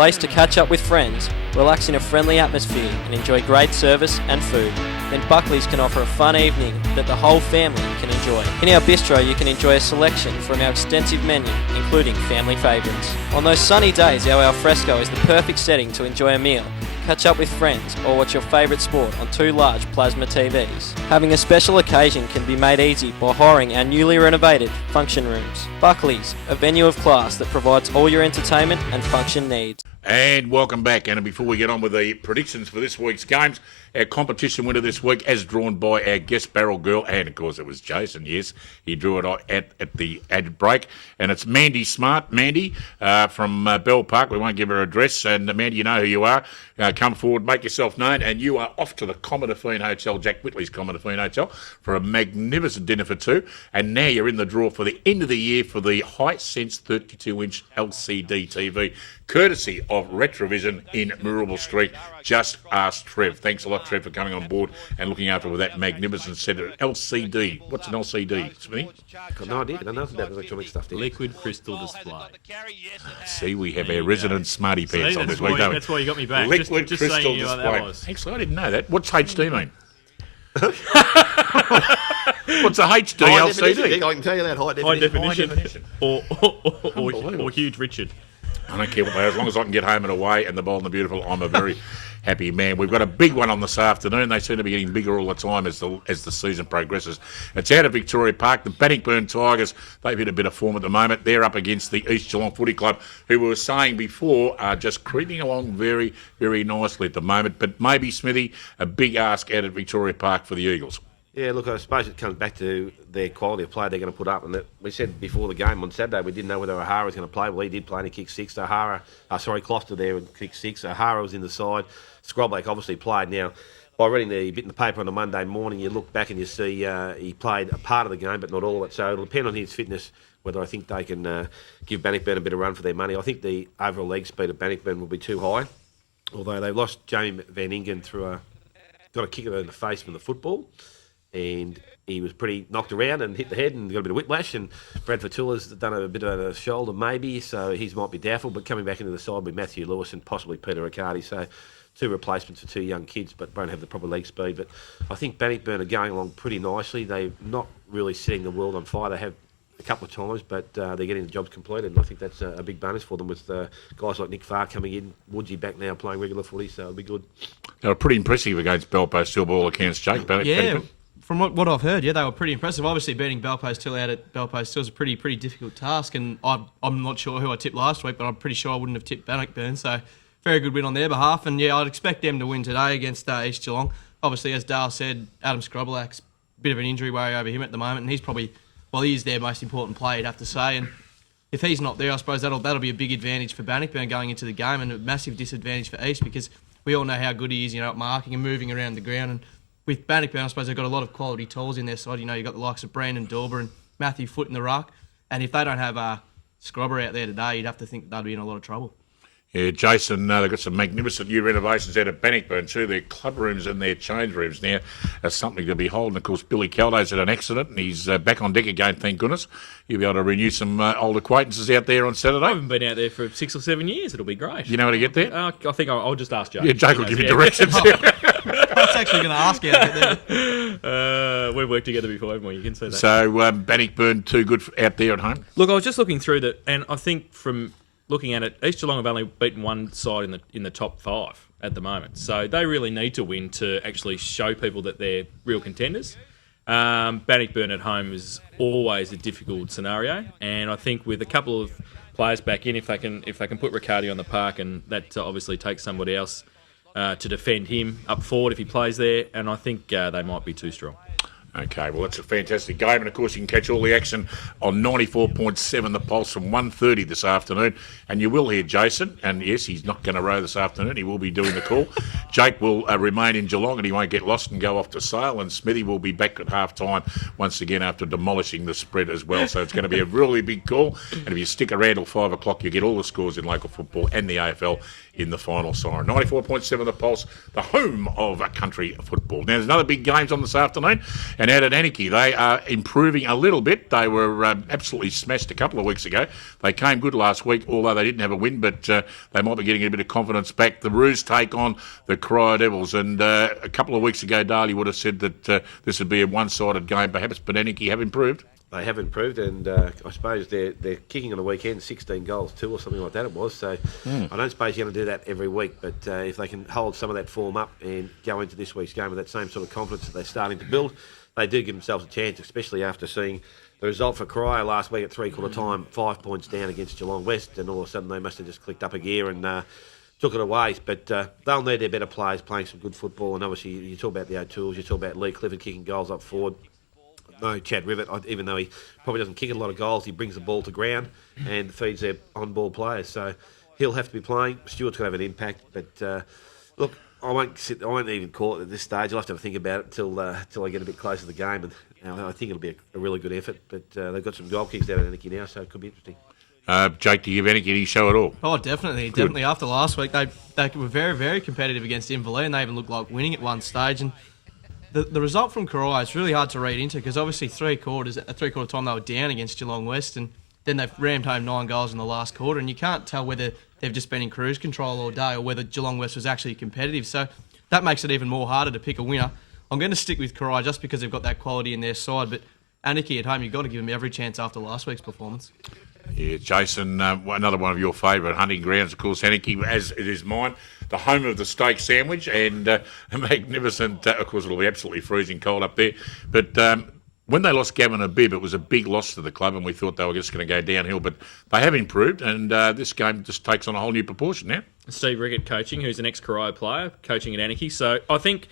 place to catch up with friends, relax in a friendly atmosphere and enjoy great service and food, then Buckley's can offer a fun evening that the whole family can enjoy. In our bistro you can enjoy a selection from our extensive menu, including family favourites. On those sunny days, our alfresco is the perfect setting to enjoy a meal, catch up with friends, or watch your favourite sport on 2 large plasma TVs. Having a special occasion can be made easy by hiring our newly renovated function rooms. Buckley's, a venue of class that provides all your entertainment and function needs. And welcome back. And before we get on with the predictions for this week's games, our competition winner this week, as drawn by our guest barrel girl, and of course it was Jason, yes, he drew it at the ad break. And it's Mandy Smart. Mandy from Bell Park. We won't give her address. And Mandy, you know who you are. Come forward, make yourself known, and you are off to the Commodore Hotel, Jack Whitley's Commodore Hotel, for a magnificent dinner for 2. And now you're in the draw for the end of the year for the Hisense 32-inch LCD TV, courtesy of Retrovision in Moorabool Street. Just ask Trev. Thanks a lot, Trev, for coming on board and looking after with that magnificent set of LCD. What's an LCD, Smithy? Got no idea. I don't know about electronic stuff. Liquid crystal display. See, we have our resident smarty pants on this week, don't we? That's why you got me back. Liquid just crystal saying display. Actually, I didn't know that. What's HD mean? What's a HD LCD? I can tell you that high definition. Or huge Richard. I don't care what they are. As long as I can get home and away and the bold and the beautiful, I'm a very happy man. We've got a big one on this afternoon. They seem to be getting bigger all the time as the season progresses. It's out of Victoria Park. The Bannockburn Tigers, they've hit a bit of form at the moment. They're up against the East Geelong Footy Club, who we were saying before are just creeping along very, very nicely at the moment. But maybe, Smithy, a big ask out at Victoria Park for the Eagles. Yeah, look, I suppose it comes back to their quality of play they're going to put up. And we said before the game on Saturday we didn't know whether O'Hara was going to play. Well, he did play and he kicked 6. Closter there and kicked 6. O'Hara was in the side. Scroblack obviously played. Now, by reading the bit in the paper on a Monday morning, you look back and you see he played a part of the game but not all of it. So it'll depend on his fitness whether I think they can give Bannockburn a bit of run for their money. I think the overall leg speed of Bannockburn will be too high, although they lost Jamie Van Ingen got a kick in the face from the football. And he was pretty knocked around and hit the head and got a bit of whiplash. And Brad Fatula's done a bit of a shoulder maybe, so he might be doubtful. But coming back into the side with Matthew Lewis and possibly Peter Riccardi, so 2 replacements for 2 young kids, but don't have the proper leg speed. But I think Bannockburn are going along pretty nicely. They're not really setting the world on fire. They have a couple of times, but they're getting the jobs completed, and I think that's a big bonus for them with guys like Nick Farr coming in, Woodsy back now playing regular footy, so it'll be good. They were pretty impressive against Belpost Hill by all accounts, Jake. Yeah. From what I've heard, yeah, they were pretty impressive. Obviously, beating Belpost Hill out at Belpost Hill is a pretty difficult task, and I'm not sure who I tipped last week, but I'm pretty sure I wouldn't have tipped Bannockburn, so very good win on their behalf. And yeah, I'd expect them to win today against East Geelong. Obviously, as Dale said, Adam Scroblack's a bit of an injury worry over him at the moment, and he's probably, he is their most important player, you'd have to say. And if he's not there, I suppose that'll be a big advantage for Bannockburn going into the game, and a massive disadvantage for East because we all know how good he is, at marking and moving around the ground. And with Bannockburn, I suppose they've got a lot of quality tools in their side. You've got the likes of Brandon Dorber and Matthew Foote in the ruck. And if they don't have Scrobber out there today, you'd have to think they'd be in a lot of trouble. Yeah, Jason, they've got some magnificent new renovations out at Bannockburn too. Their club rooms and their change rooms now are something to behold. And of course, Billy Caldo's had an accident and he's back on deck again, thank goodness. You'll be able to renew some old acquaintances out there on Saturday. I haven't been out there for 6 or 7 years. It'll be great. You know how to get there? I think I'll just ask Jake. Yeah, Jake will give you directions. I was actually going to ask you out there. We've worked together before, haven't we? You can see that. So, Bannockburn, too good out there at home? Look, I was just looking through that, and I think from looking at it, East Geelong have only beaten one side in the top 5 at the moment. So they really need to win to actually show people that they're real contenders. Bannockburn at home is always a difficult scenario, and I think with a couple of players back in, if they can put Riccardi on the park, and that obviously takes somebody else to defend him up forward if he plays there, and I think they might be too strong. Okay, well, that's a fantastic game. And, of course, you can catch all the action on 94.7 The Pulse from 1:30 this afternoon. And you will hear Jason. And, yes, he's not going to row this afternoon. He will be doing the call. Jake will remain in Geelong and he won't get lost and go off to Sale. And Smithy will be back at half-time once again after demolishing the spread as well. So it's going to be a really big call. And if you stick around till 5 o'clock, you get all the scores in local football and the AFL in the final siren. 94.7 The Pulse, the home of country football. Now, there's another big games on this afternoon. And out at Anarchy, they are improving a little bit. They were absolutely smashed a couple of weeks ago. They came good last week, although they didn't have a win, but they might be getting a bit of confidence back. The Roos take on the Cryo Devils, and a couple of weeks ago, Daly would have said that this would be a one-sided game, perhaps, but Anarchy have improved. They have improved, and I suppose they're kicking on the weekend 16 goals, 2 or something like that it was. So I don't suppose you're going to do that every week, but if they can hold some of that form up and go into this week's game with that same sort of confidence that they're starting to build, they do give themselves a chance, especially after seeing the result for Cryer last week at three-quarter time, 5 points down against Geelong West, and all of a sudden they must have just clicked up a gear and took it away. But they'll need their better players playing some good football, and obviously you talk about the O'Tooles, you talk about Lee Clifford kicking goals up forward. No, Chad Rivet, even though he probably doesn't kick a lot of goals, he brings the ball to ground and feeds their on-ball players. So he'll have to be playing. Stewart's going to have an impact. But look, I won't even call it at this stage. I'll have to think about it till I get a bit closer to the game. And I think it'll be a really good effort. But they've got some goal kicks down at Anarchy now, so it could be interesting. Jake, do you give Anarchy any show at all? Oh, definitely. Good. Definitely. After last week, they were very, very competitive against Inverleigh, and they even looked like winning at one stage. And the result from Karoi is really hard to read into because obviously at three-quarter time they were down against Geelong West, and then they've rammed home 9 goals in the last quarter, and you can't tell whether they've just been in cruise control all day or whether Geelong West was actually competitive. So that makes it even more harder to pick a winner. I'm going to stick with Karoi just because they've got that quality in their side, but Anarchy at home, you've got to give them every chance after last week's performance. Yeah, Jason, another one of your favourite hunting grounds, of course, Anarchy, as it is mine, the home of the steak sandwich, and a magnificent, of course, it'll be absolutely freezing cold up there. But when they lost Gavin Abib, it was a big loss to the club, and we thought they were just going to go downhill. But they have improved, and this game just takes on a whole new proportion now. Steve Rickett coaching, who's an ex-Karaya player, coaching at Anarchy. So I think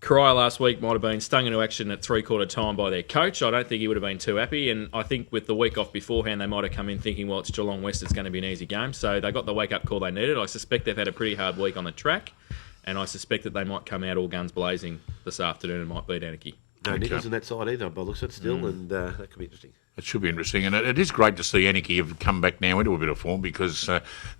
Karaya last week might have been stung into action at three-quarter time by their coach. I don't think he would have been too happy, and I think with the week off beforehand, they might have come in thinking, well, it's Geelong West, it's going to be an easy game. So they got the wake-up call they needed. I suspect they've had a pretty hard week on the track, and I suspect that they might come out all guns blazing this afternoon and might beat Anarchy. No niggles on that side either, by the looks of it still, and that could be interesting. It should be interesting, and it is great to see Anarchy have come back now into a bit of form because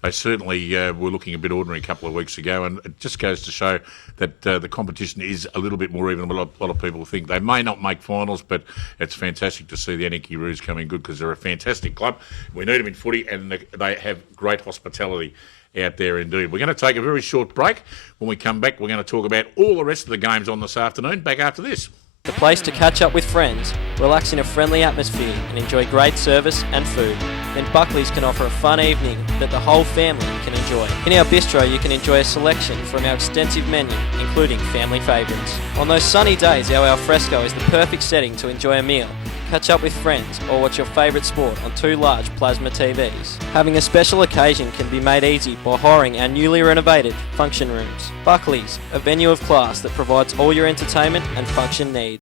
they certainly were looking a bit ordinary a couple of weeks ago, and it just goes to show that the competition is a little bit more even than a lot of people think. They may not make finals, but it's fantastic to see the Anarchy Roos coming good because they're a fantastic club. We need them in footy, and they have great hospitality out there indeed. We're going to take a very short break. When we come back, we're going to talk about all the rest of the games on this afternoon. Back after this. The place to catch up with friends, relax in a friendly atmosphere and enjoy great service and food. Then Buckley's can offer a fun evening that the whole family can enjoy. In our bistro you can enjoy a selection from our extensive menu, including family favourites. On those sunny days our alfresco is the perfect setting to enjoy a meal, catch up with friends or watch your favourite sport on 2 large plasma TVs. Having a special occasion can be made easy by hiring our newly renovated function rooms. Buckley's, a venue of class that provides all your entertainment and function needs.